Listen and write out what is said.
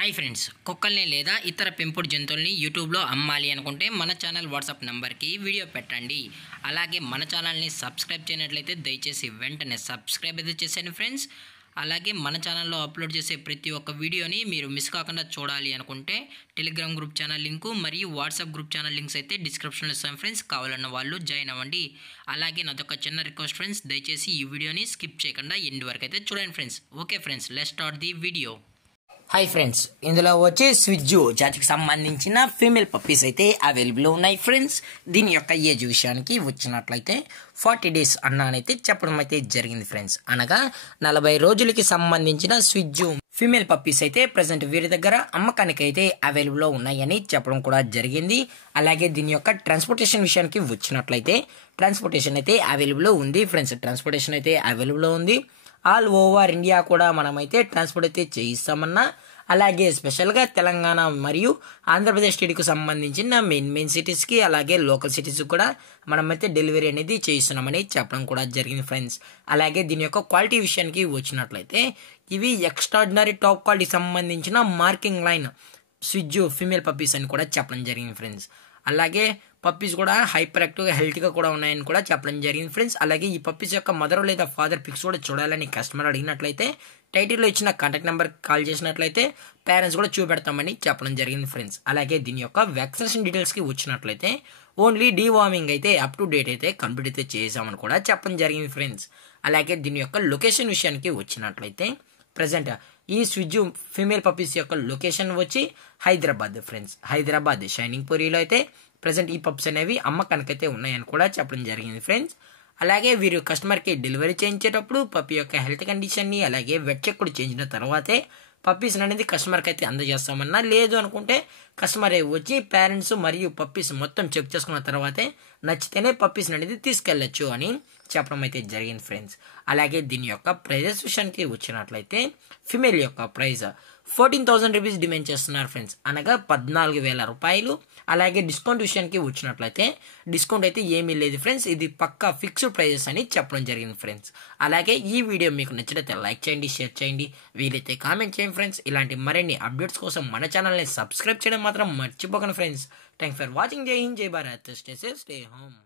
Hi friends, కుక్కల్ని లేదా ఇతర పెంపుడు జంతువుల్ని యూట్యూబ్లో అమ్మాలి అనుకుంటే మన ఛానల్ వాట్సాప్ నెంబర్కి వీడియో పెట్టండి. అలాగే మన ఛానల్ని సబ్స్క్రైబ్ చేయనట్లయితే దయచేసి వెంటనే సబ్స్క్రైబ్ అయితే చేసేయండి ఫ్రెండ్స్. అలాగే మన ఛానల్లో అప్లోడ్ చేసే ప్రతి ఒక్క వీడియోని మీరు మిస్ కాకుండా చూడాలి అనుకుంటే టెలిగ్రామ్ గ్రూప్ ఛానల్ లింకు మరియు వాట్సాప్ గ్రూప్ ఛానల్ లింక్స్ అయితే డిస్క్రిప్షన్లో ఇస్తాను ఫ్రెండ్స్. కావాలన్న వాళ్ళు జాయిన్ అవ్వండి. అలాగే నాదొక చిన్న రిక్వెస్ట్ ఫ్రెండ్స్, దయచేసి ఈ వీడియోని స్కిప్ చేయకుండా ఎండ్ వరకు అయితే చూడండి friends. Okay friends, let's start the video. Hi friends, ఇందులో వచ్చే స్విజ్జు జాతికి సంబంధించిన ఫీమేల్ పప్పీస్ అయితే అవైలబుల్ ఉన్నాయి ఫ్రెండ్స్. దీని యొక్క ఏజ్ విషయానికి వచ్చినట్లయితే 40 days అన్నానైతే చెప్పడం అయితే జరిగింది ఫ్రెండ్స్. అనగా 40 రోజులకి సంబంధించిన స్విజ్జు ఫీమేల్ పప్పీస్ అయితే ప్రజెంట్ వీరి దగ్గర అమ్మకానికి అయితే అవైలబుల్లో ఉన్నాయని చెప్పడం కూడా జరిగింది. అలాగే దీని యొక్క ట్రాన్స్పోర్టేషన్ విషయానికి వచ్చినట్లయితే ట్రాన్స్పోర్టేషన్ అయితే అవైలబుల్లో ఉంది ఫ్రెండ్స్. ట్రాన్స్పోర్టేషన్ అయితే అవైలబుల్లో ఉంది. ఆల్ ఓవర్ ఇండియా కూడా మనమైతే ట్రాన్స్పోర్ట్ అయితే చేయిస్తామన్నా, అలాగే స్పెషల్గా తెలంగాణ మరియు ఆంధ్రప్రదేశ్ స్టేట్కి సంబంధించిన మెయిన్ సిటీస్కి అలాగే లోకల్ సిటీస్కి కూడా మనమైతే డెలివరీ అనేది చేయిస్తున్నామని చెప్పడం కూడా జరిగింది ఫ్రెండ్స్. అలాగే దీని యొక్క క్వాలిటీ విషయానికి వచ్చినట్లయితే ఇవి ఎక్స్ట్రాడినరీ టాప్ క్వాలిటీకి సంబంధించిన మార్కింగ్ లైన్ స్విజ్జు ఫీమేల్ పప్పీస్ అని కూడా చెప్పడం జరిగింది ఫ్రెండ్స్. అలాగే పప్పీస్ కూడా హైపర్ యాక్టివ్గా హెల్త్గా కూడా ఉన్నాయని కూడా చెప్పడం జరిగింది ఫ్రెండ్స్. అలాగే ఈ పప్పీస్ యొక్క మదర్ లేదా ఫాదర్ పిక్స్ కూడా చూడాలని కస్టమర్ అడిగినట్లయితే టైటిల్లో ఇచ్చిన కాంటాక్ట్ నెంబర్ కాల్ చేసినట్లయితే పేరెంట్స్ కూడా చూపెడతామని చెప్పడం జరిగింది ఫ్రెండ్స్. అలాగే దీని యొక్క వ్యాక్సినేషన్ డీటెయిల్స్కి వచ్చినట్లయితే ఓన్లీ డీవార్మింగ్ అయితే అప్ టు డేట్ అయితే కంప్లీట్ అయితే చేసామని కూడా చెప్పడం జరిగింది ఫ్రెండ్స్. అలాగే దీని యొక్క లొకేషన్ విషయానికి వచ్చినట్లయితే ప్రజెంట్ ఈ స్విజ్జు ఫీమేల్ పప్పీస్ యొక్క లొకేషన్ వచ్చి హైదరాబాద్ ఫ్రెండ్స్. హైదరాబాద్ షైనింగ్ పూరిలో అయితే ప్రజెంట్ ఈ పప్స్ అనేవి అమ్మకానికైతే ఉన్నాయని కూడా చెప్పడం జరిగింది ఫ్రెండ్స్. అలాగే వీరు కస్టమర్కి డెలివరీ చేయించేటప్పుడు పప్పి యొక్క హెల్త్ కండిషన్ని అలాగే వెట్ చెక్ కూడా చేయించిన తర్వాతే పప్పీస్ అనేది కస్టమర్కి అయితే అందజేస్తామన్నా, లేదు అనుకుంటే కస్టమర్ వచ్చి పేరెంట్స్ మరియు పప్పీస్ మొత్తం చెక్ చేసుకున్న తర్వాతే నచ్చితేనే పప్పీస్ అనేది తీసుకెళ్ళచ్చు అని చెప్పడం అయితే జరిగింది ఫ్రెండ్స్. అలాగే దీని యొక్క ప్రైజెస్ విషయానికి వచ్చినట్లయితే ఫిమేల్ యొక్క ప్రైజ్ 14,000 రూపీస్ డిమాండ్ చేస్తున్నారు ఫ్రెండ్స్, అనగా 14,000 రూపాయలు. అలాగే డిస్కౌంట్ విషయానికి వచ్చినట్లయితే డిస్కౌంట్ అయితే ఏమీ లేదు ఫ్రెండ్స్. ఇది పక్కా ఫిక్స్డ్ ప్రైజెస్ అని చెప్పడం జరిగింది ఫ్రెండ్స్. అలాగే ఈ వీడియో మీకు నచ్చినట్లయితే లైక్ చేయండి, షేర్ చేయండి, వీలైతే కామెంట్ చేయండి ఫ్రెండ్స్. ఇలాంటి మరిన్ని అప్డేట్స్ కోసం మన ఛానల్ని సబ్స్క్రైబ్ చేయడం మాత్రం మర్చిపోకండి ఫ్రెండ్స్. Thanks for watching. జై హింద్, జై Bharat, stay safe, stay home.